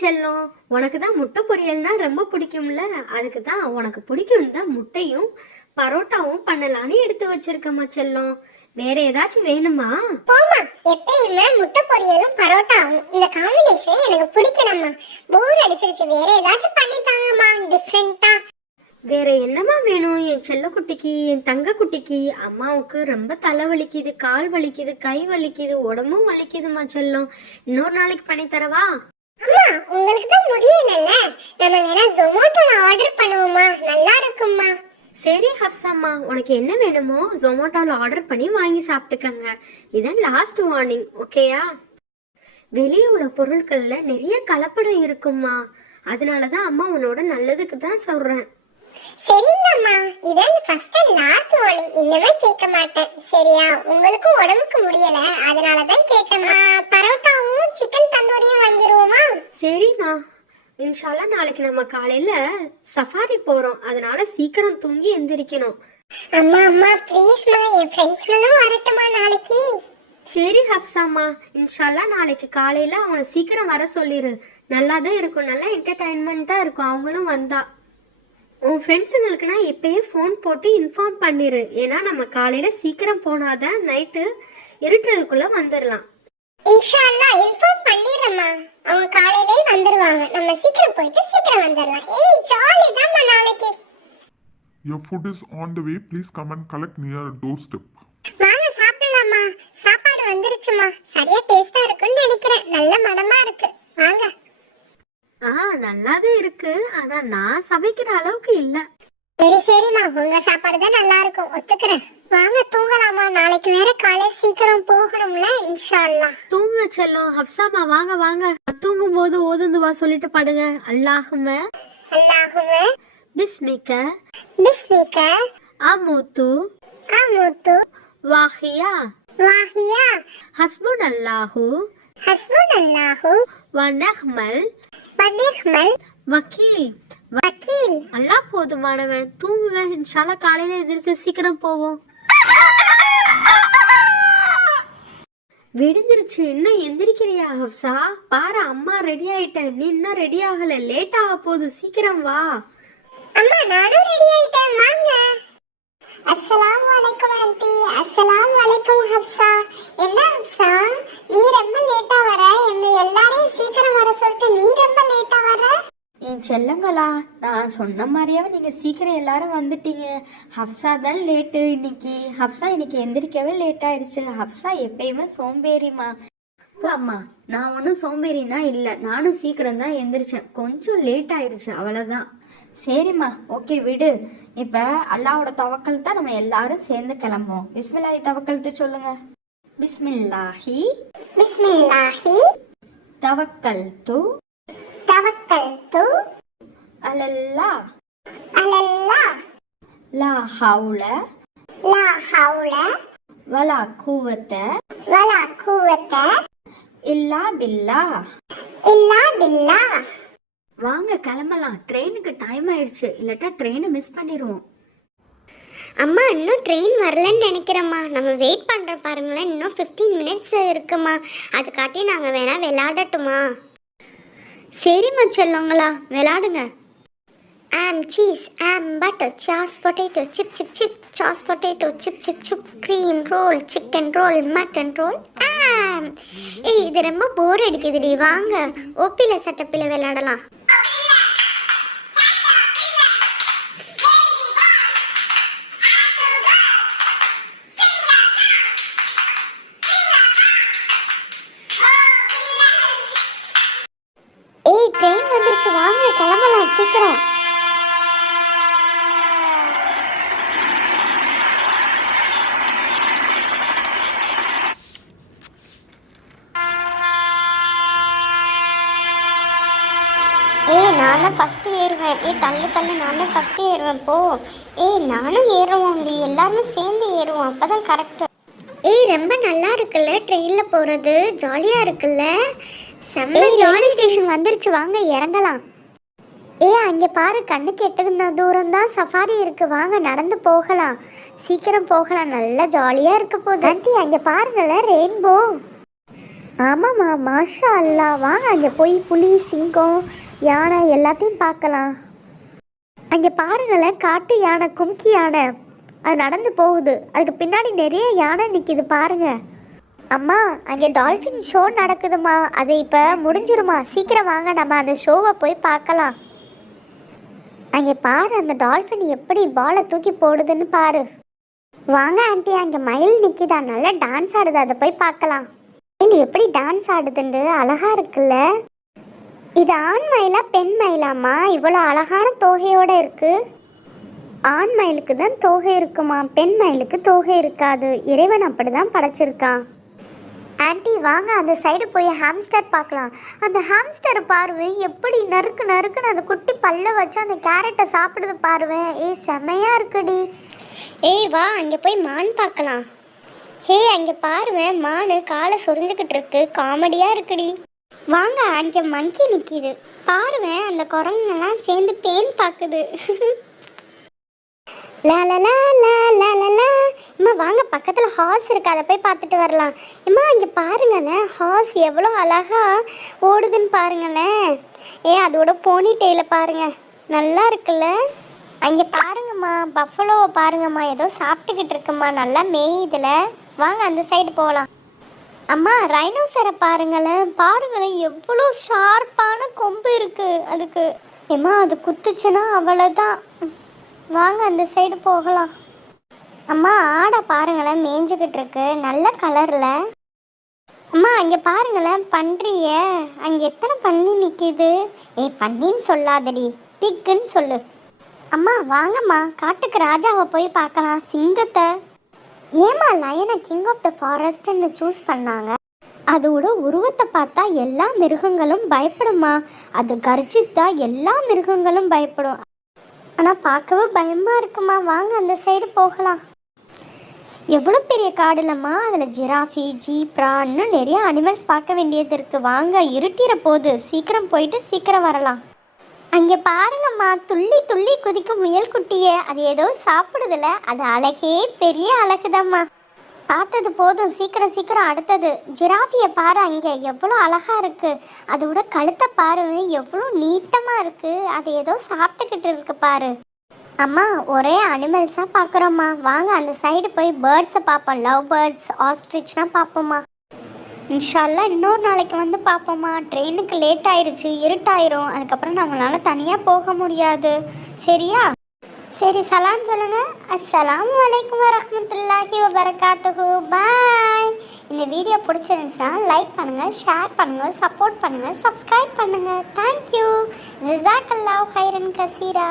செல்லம், உனக்கு தான் முட்டை பொரியல்னா ரொம்ப பிடிக்கும்ல, அதுக்கு தான் உனக்கு பிடிக்கும் தான் முட்டையும் பரோட்டாவும் பண்ணலான்னு எடுத்து வச்சிருக்கம்மா செல்லம். வேற ஏதாச்சும் வேணுமா? போமா, எப்பயுமே முட்டை பொரியலும் பரோட்டாவும் இந்த காம்பினேஷன் எனக்கு பிடிக்கலம்மா. போர் அடிச்சிருச்சு. வேற ஏதாச்சும் பண்ணி தாங்கம்மா, டிஃப்ரெண்டா. வேற என்னமா வேணும் என் செல்ல குட்டிக்கு, என் தங்க குட்டிக்கு? அம்மாவுக்கு ரொம்ப தலை வலிக்குது, கால் வலிக்குது, கை வலிக்குது, உடம்பும் வலிக்குதுமா செல்லம். இன்னொரு நாளைக்கு பண்ணி தரவா? அம்மா, உங்களுக்கு தான் முடியலல்ல, நம்ம வேணா ஜொமேட்டோல ஆர்டர் பண்ணுவோமா? நல்லா இருக்கும்மா. சரி ஹப்சாம்மா, உனக்கு என்ன வேணுமோ ஜொமேட்டோல ஆர்டர் பண்ணி வாங்கி சாப்பிட்டுக்கங்க. இதான் லாஸ்ட் வார்னிங், ஓகேயா? வெளியே உள்ள பொருட்கள்ல நிறைய கலப்படம் இருக்கும்மா, அதனாலதான் அம்மா உன்னோட நல்லதுக்கு தான் சொல்றேன். சரிங்கம்மா, இதான் ஃபர்ஸ்ட் அண்ட் லாஸ்ட் வார்னிங். இன்னமே கேட்க மாட்டேன், சரியா? உங்களுக்கும் உடம்புக்கு முடியல, அதனால தான் கேட்டேம்மா. பரோட்டாவும் சிக்கன் தந்தூரியும் வாங்கிடுவோமா? சரிம்மா, இன்ஷால்லா நாளைக்கு நம்ம காலையில சஃபாரி போறோம், அதனால சீக்கிரம் தூங்கி எந்திரிக்கணும். அம்மா அம்மா ப்ளீஸ்மா, என் ஃப்ரெண்ட்ஸ்களும் வரட்டுமா நாளைக்கு? சரி ஹப்சாம்மா, இன்ஷால்லா நாளைக்கு காலையில அவனை சீக்கிரம் வர சொல்லிரு. நல்லா தான் இருக்கும், நல்லா என்டர்டைன்மெண்ட்டாக இருக்கும் அவங்களும் வந்தா. உன் ஃப்ரெண்ட்ஸுங்களுக்கு நான் இப்பயே ஃபோன் போட்டு இன்ஃபார்ம் பண்ணிடு. ஏன்னா நம்ம காலையில் சீக்கிரம் போனாதான் நைட்டு இருட்டுறதுக்குள்ளே வந்துடலாம். இன்ஷால்லா இன்ஃபார்ம் பண்ணிடுறேம்மா. அவங்க காலையிலே வந்துடுவாங்க, நம்ம சீக்கிரம் போயிட்டு சீக்கிரம் வந்துடலாம். ஏய் ஜாலி தான்மா நாளைக்கு. Your food is on the way. Please come and collect near doorstep. வாங்க சாப்பிடலாமா. சாப்பாடு வந்துருச்சுமா. சரியா டேஸ்டா இருக்குன்னு நினைக்கிறேன். நல்ல மணமா இருக்கு. வாங்க. நல்லாதான் இருக்கு, ஆனா நான் சமைக்கிற அளவுக்கு இல்ல. சரி சரிம்மா, உங்க சாப்பாடு தான் நல்லா இருக்கும், ஒத்துக்கிறேன். வாங்க தூங்கலாமா, நாளைக்கு வேற காலை சீக்கிரம் போகணும்ல. இன்ஷா அல்லாஹ் தூங்க செல்லும். ஹப்சாமா வாங்க வாங்க, தூங்கும் போது ஓதுந்துவா சொல்லிட்டு படுங்க. அல்லாஹும்ம அல்லாஹும்ம பிஸ்மிக பிஸ்மிக அமூத்து அமூத்து வாஹியா வாஹியா ஹஸ்புனல்லாஹு ஹஸ்புனல்லாஹு வநஹ்மல் வநிஹ்மல் வக்கீல். வக்கீல். அல்லாஹ் போதுமானவன். தூங்குங்க, இன்ஷால்லா காலையில எந்திரிச்சு சீக்கிரம் போவோம். விடிஞ்சிருச்சு, இன்னும் எந்திரிக்கிறியா ஹப்சா? பாரு அம்மா ரெடி ஆயிட்டேன், நீ இன்னும் ரெடி ஆகல, லேட் ஆக போகுது, சீக்கிரம் வா. அம்மா நானும் ரெடி ஆயிட்டேன், வாங்க. அஸ்ஸலாமு அலைக்கும் ஆண்டி. அஸ்ஸலாமு அலைக்கும் ஹப்சா. என்ன ஹப்சா, நீ ரொம்ப லேட்டா வர? எங்க எல்லாரையும் சீக்கிரம் வர சொல்லிட்டு நீ ரொம்ப லேட்டா வர? என் செல்லங்களா, நான் சொன்ன மாதிரியாவே நீங்க சீக்கிரம் எல்லாரும் வந்துட்டீங்க. ஹப்சா தான் லேட்டு இன்னைக்கு. ஹப்சா இன்னைக்கு எந்திரிக்கவே லேட் ஆயிடுச்சு. ஹப்சா எப்பயுமே சோம்பேறிமா. அம்மா, நான் ஒன்றும் சோம்பேறினா இல்லை, நானும் சீக்கிரம் தான் எந்திரிச்சேன், கொஞ்சம் லேட் ஆயிடுச்சு, அவ்வளோதான். சரிம்மா, ஓகே விடு. இப்போ அல்லாவோட தவக்கல் தான், நம்ம எல்லாரும் சேர்ந்து கிளம்புவோம். பிஸ்மில்லாஹி தவக்கல்த்து சொல்லுங்க. பிஸ்மில்லாஹி பிஸ்மில்லாஹி தவக்கல்து தவக்கல்து அலல்லாஹ் அலல்லாஹ் லா ஹவுல லா ஹவுல வலா குவத்த வலா குவத்த இல்லா பில்லாஹ் இல்லா பில்லாஹ். வாங்க கிளம்பலாம், ட்ரெயினுக்கு டைம் ஆயிடுச்சு, இல்லாட்டா ட்ரெயினை மிஸ் பண்ணிடுவோம். அம்மா இன்னும் ட்ரெயின் வரலன்னு நினைக்கிறேம்மா. நம்ம வெயிட் பண்ணுற பாருங்களேன், இன்னும் 15 மினிட்ஸ் இருக்குமா. அதுக்காட்டி நாங்கள் வேணா விளையாடட்டுமா? சரிம்மா செல்லங்களா, விளையாடுங்க. ஆம் சீஸ் ஆம் butter sauce potato chip chip chip sauce potato chip chip chip cream role chicken roll mutton role ஆம். ஏய் இது ரொம்ப போர் அடிக்குதுடி, வாங்க ஓபியில் செட்டப்பில் விளையாடலாம். ஏய் ட்ரெயின் வந்துருச்சு, வாங்க கிளம்பலாம் சீக்கிரம். ஏய் நான் தான் ஃபஸ்ட்டு ஏறுவேன். ஏய் தள்ளு தள்ளு, நான் தான் ஃபஸ்ட்டு ஏறுவேன் போ. ஏய் நானும் ஏறுவோம்டி, எல்லாருமே சேர்ந்து ஏறுவோம், அப்போ தான் கரெக்டு. ஏய் ரொம்ப நல்லா இருக்குல்ல ட்ரெயினில் போகிறது, ஜாலியாக இருக்குல்ல. செம்ம ஜாலி. ஸ்டேஷன் வந்துருச்சு, வாங்க இறங்கலாம். அங்கே பாரு, கண்ணுக்கு எட்டுன தூரம் தான் சஃபாரி இருக்குது, வாங்க நடந்து போகலாம், சீக்கிரம் போகலாம், நல்லா ஜாலியாக இருக்க போகுது. ஆண்டி அங்கே பாருங்களேன் ரெயின்போ. ஆமாம்மா, மாஷா அல்லா. வாங்க அங்கே போய் புலி, சிங்கம், யானை எல்லாத்தையும் பார்க்கலாம். அங்கே பாருங்களேன், காட்டு யானை, கும்கி யானை அது நடந்து போகுது. அதுக்கு பின்னாடி நிறைய யானை நிற்கிது பாருங்க. அம்மா, அங்கே டால்ஃபின் ஷோ நடக்குதுமா. அது இப்போ முடிஞ்சிருமா. சீக்கிரம் வாங்க, நம்ம அந்த ஷோவை போய் பார்க்கலாம். அங்கே பாரு, அந்த டால்ஃபின் எப்படி பாலை தூக்கி போடுதுன்னு பாரு. வாங்க ஆண்டி, அங்கே மயில் நிற்கிதா, நல்லா டான்ஸ் ஆடுது, அதை போய் பார்க்கலாம். மயில் எப்படி டான்ஸ் ஆடுதுன்னு அழகா இருக்குல்ல. இது ஆண் மயிலா பெண் மயிலாம்மா? இவ்வளோ அழகான தோகையோட இருக்கு. ஆண் மயிலுக்கு தான் தோகை இருக்குமா, பெண் மயிலுக்கு தோகை இருக்காது. இறைவன் அப்படிதான் படைச்சிருக்கான். ஆண்டி வாங்க, அந்த சைடு போய் ஹாம்ஸ்டர் பார்க்கலாம். அந்த ஹாம்ஸ்டர் பாருவே, எப்படி நறுக்கு நறுக்குன்னு அந்த குட்டி பல்ல வச்சு அந்த கேரட்டை சாப்பிடுது பாருவேன். ஏய் செமையா இருக்குடி. ஏய் வா, அங்கே போய் மான் பார்க்கலாம். ஹே, அங்கே பாருவேன், மான் காலை சொரிஞ்சுக்கிட்டு இருக்கு, காமெடியா இருக்குடி. வாங்க, அங்கே மங்கி நிற்கிது பாருவேன். அந்த குரங்குலாம் சேர்ந்து பேன் பார்க்குது. அம்மா வாங்க, பக்கத்தில் ஹார்ஸ் இருக்கு, அதை போய் பார்த்துட்டு வரலாம். அம்மா இங்கே பாருங்களேன், ஹார்ஸ் எவ்வளோ அழகா ஓடுதுன்னு பாருங்களேன். அதோட போனி டெய்ல பாருங்க, நல்லா இருக்குல்ல. அங்கே பாருங்கம்மா, பஃபலோவை பாருங்கம்மா, ஏதோ சாப்பிட்டுக்கிட்டு இருக்குமா, நல்லா மேயுதுல. வாங்க அந்த சைடு போகலாம். அம்மா ரைனோசரை பாருங்களேன், எவ்வளோ ஷார்ப்பான கொம்பு இருக்கு அதுக்கு. ஏம்மா அது குத்துச்சுன்னா அவ்வளோதான். வாங்க அந்த சைடு போகலாம். அம்மா ஆடை பாருங்களேன், மேய்ஞ்சிக்கிட்டு இருக்கு, நல்ல கலரில். அம்மா அங்கே பாருங்களேன், பன்றிய அங்கே எத்தனை பன்றி நிற்கிது. பன்னின்னு சொல்லாதடி, பிக்குன்னு சொல்லு. அம்மா வாங்கம்மா, காட்டுக்கு ராஜாவை போய் பார்க்கலாம், சிங்கத்தை. ஏமா லயனை கிங் ஆஃப் த ஃபாரஸ்ட்னு சூஸ் பண்ணாங்க? அதோட உருவத்தை பார்த்தா எல்லா மிருகங்களும் பயப்படுமா. அது கர்ஜித்தா எல்லா மிருகங்களும் பயப்படும். ஆனால் பார்க்கவே பயமாக இருக்குமா. வாங்க அந்த சைடு போகலாம். எவ்வளோ பெரிய காடுலம்மா, அதில் ஜிராஃபி, ஜீப்ரா, இன்னும் நிறைய அனிமல்ஸ் பார்க்க வேண்டியது இருக்குது. வாங்க, இருட்டிற போது, சீக்கிரம் போயிட்டு சீக்கிரம் வரலாம். அங்கே பாருங்கம்மா, துள்ளி துள்ளி குதிக்கும் முயல் குட்டியை. அது ஏதோ சாப்பிடுதுல, அது அழகே பெரிய அழகுதாம்மா. பார்த்தது போதும், சீக்கிரம் சீக்கிரம் அடுத்தது. ஜிராஃபியை பாரு, அங்கே எவ்வளோ அழகாக இருக்குது. அதோட கழுத்தை பாரு, எவ்வளோ நீட்டமாக இருக்குது. அது ஏதோ சாப்பிட்டுக்கிட்டு இருக்கு பாரு. அம்மா ஒரே அனிமல்ஸாக பார்க்குறோம்மா. வாங்க அந்த சைடு போய் பேர்ட்ஸை பார்ப்போம். லவ் பேர்ட்ஸ், ஆஸ்ட்ரிச்லாம் பார்ப்போம்மா. இன்ஷால்லா இன்னொரு நாளைக்கு வந்து பார்ப்போம்மா. ட்ரெயினுக்கு லேட் ஆயிடுச்சு, இருட்டாயிரும். அதுக்கப்புறம் நம்மளால தனியாக போக முடியாது. சரியா? சரி, சலாம் சொல்லுங்க. அஸ்ஸலாமு அலைக்கும் வரஹ்மத்துல்லாஹி வபரகாத்துஹு. பாய். இந்த வீடியோ பிடிச்சிருந்துச்சுன்னா லைக் பண்ணுங்கள், ஷேர் பண்ணுங்கள், சப்போர்ட் பண்ணுங்கள், சப்ஸ்கிரைப் பண்ணுங்கள். தேங்க்யூ. ஜஸாக்கல்லாஹு ஹைரன் கசீரா.